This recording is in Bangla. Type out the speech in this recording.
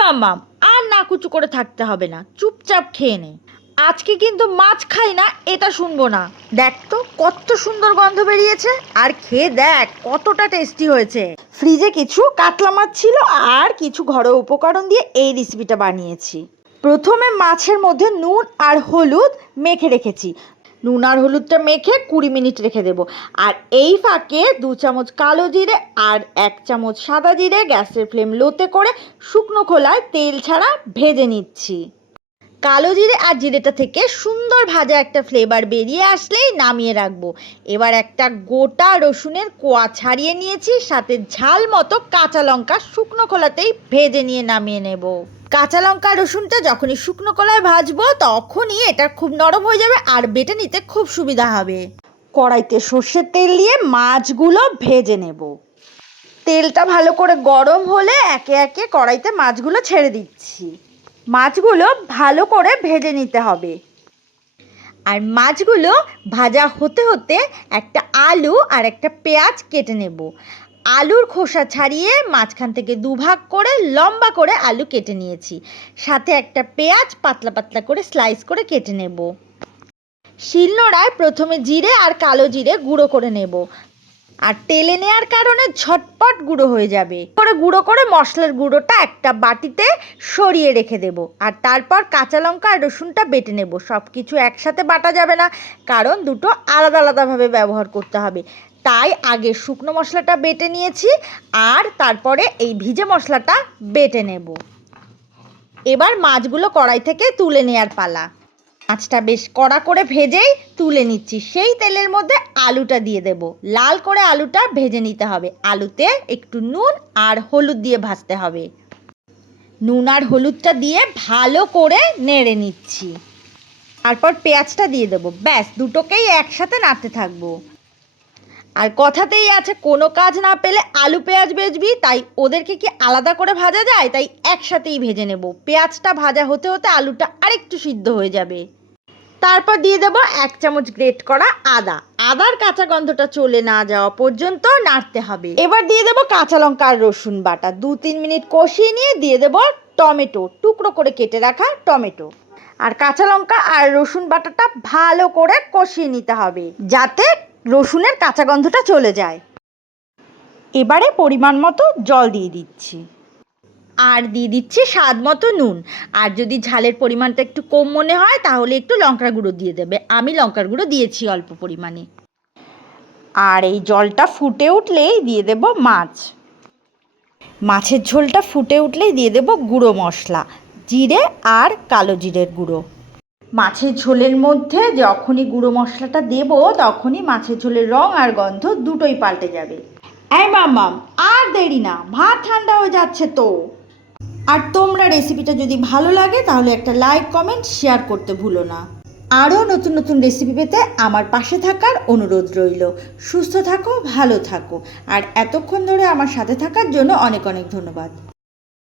মাম্মাম, আর না কুচু করে থাকতে হবে না। চুপচাপ খেয়ে নে। আজকে কিন্তু মাছ খাই না, এটা শুনব না। দেখ তো, কত সুন্দর গন্ধ বেরিয়েছে। আর খেয়ে দেখ, কতটা টেস্টি হয়েছে। ফ্রিজে কিছু কাতলা মাছ ছিল আর কিছু ঘরোয়া উপকরণ দিয়ে এই রেসিপিটা বানিয়েছি। প্রথমে মাছের মধ্যে নুন আর হলুদ মেখে রেখেছি। নুন আর হলুদটা মেখে কুড়ি মিনিট রেখে দেবো। আর এই ফাঁকে দু চামচ কালো জিরে আর এক চামচ সাদা জিরে গ্যাসের ফ্লেম লোতে করে শুকনো খোলায় তেল ছাড়া ভেজে নিচ্ছি। কালো জিরে আর জিরেটা থেকে সুন্দর ভাজা একটা ফ্লেভার বেরিয়ে আসলেই নামিয়ে রাখব। এবার একটা গোটা রসুনের কোয়া ছাড়িয়ে নিয়েছি, সাথে ঝাল মতো কাঁচা লঙ্কা শুকনো খোলাতেই ভেজে নিয়ে নামিয়ে নেব। কাঁচা লঙ্কা রসুনটা যখনই শুকনো কলায় ভাজবো, তখনই এটা খুব নরম হয়ে যাবে আর বেটে নিতে খুব সুবিধা হবে। কড়াইতে সর্ষের তেল দিয়ে মাছগুলো ভেজে নেব। তেলটা ভালো করে গরম হলে একে একে কড়াইতে মাছগুলো ছেড়ে দিচ্ছি। মাছগুলো ভালো করে ভেজে নিতে হবে। আর মাছগুলো ভাজা হতে হতে একটা আলু আর একটা পেঁয়াজ কেটে নেব। আলুর খোসা ছাড়িয়ে মাঝখান থেকে দুভাগ করে লম্বা করে আলু কেটে নিয়েছি। সাথে একটা পেঁয়াজ পাতলা পাতলা করে স্লাইস করে কেটে নেব। শিলনোড়ায় প্রথমে জিরে আর কালো জিরে গুঁড়ো করে নেব। আর তেলে নেওয়ার কারণে ঝটপট গুঁড়ো হয়ে যাবে। করে গুঁড়ো করে মশলার গুঁড়োটা একটা বাটিতে সরিয়ে রেখে দেব। আর তারপর কাঁচা লঙ্কা আর রসুনটা বেটে নেব। সব কিছু একসাথে বাটা যাবে না, কারণ দুটো আলাদা আলাদাভাবে ব্যবহার করতে হবে। তাই আগে শুকনো মশলাটা বেটে নিয়েছি, আর তারপরে এই ভিজে মশলাটা বেটে নেব। এবার মাছগুলো কড়াই থেকে তুলে নেওয়ার পালা। মাছটা বেশ কড়া করে ভেজেই তুলে নিচ্ছি। সেই তেলের মধ্যে আলুটা দিয়ে দেব। লাল করে আলুটা ভেজে নিতে হবে। আলুতে একটু নুন আর হলুদ দিয়ে ভাজতে হবে। নুন আর হলুদটা দিয়ে ভালো করে নেড়ে নিচ্ছি। তারপর পেঁয়াজটা দিয়ে দেবো। ব্যাস, দুটোকেই একসাথে নাড়তে থাকব। আর কথাতেই আছে, কোনো কাজ না পেলে আলু পেঁয়াজ বেচবি তাই ওদেরকে কি আলাদা করে ভাজা যায়? তাই একসাথেই ভেজে নেব। পেঁয়াজটা ভাজা হতে হতে আলুটা আরেকটু সিদ্ধ হয়ে যাবে। তারপর দিয়ে দেব এক চামচ গ্রেট করা আদা। আদার কাঁচা গন্ধটা চলে না যাওয়া পর্যন্ত নাড়তে হবে। এবার দিয়ে দেব কাঁচা লঙ্কা আর রসুন বাটা। দু তিন মিনিট কষিয়ে নিয়ে দিয়ে দেব টমেটো। টুকরো করে কেটে রাখা টমেটো। আর কাঁচা লঙ্কা আর রসুন বাটাটা ভালো করে কষিয়ে নিতে হবে, যাতে রসুনের কাঁচা গন্ধটা চলে যায়। এবারে পরিমাণ মতো জল দিয়ে দিচ্ছি। আর দিয়ে দিচ্ছি স্বাদ মতো নুন। আর যদি ঝালের পরিমাণটা একটু কম মনে হয়, তাহলে একটু লঙ্কার গুঁড়ো দিয়ে দেবে। আমি লঙ্কার গুঁড়ো দিয়েছি অল্প পরিমাণে। আর এই জলটা ফুটে উঠলেই দিয়ে দেব মাছ। মাছের ঝোলটা ফুটে উঠলেই দিয়ে দেব গুঁড়ো মশলা, জিরে আর কালো জিরের গুঁড়ো। মাছের ঝোলের মধ্যে যখনই গুঁড়ো মশলাটা দেব, তখনই মাছের ঝোলের রং আর গন্ধ দুটোই পাল্টে যাবে। এই মামাম আর দেরি না, ভাত ঠান্ডা হয়ে যাচ্ছে তো। আর তোমরা রেসিপিটা যদি ভালো লাগে, তাহলে একটা লাইক কমেন্ট শেয়ার করতে ভুলো না। আরও নতুন নতুন রেসিপি পেতে আমার পাশে থাকার অনুরোধ রইল। সুস্থ থাকো, ভালো থাকো। আর এতক্ষণ ধরে আমার সাথে থাকার জন্য অনেক অনেক ধন্যবাদ।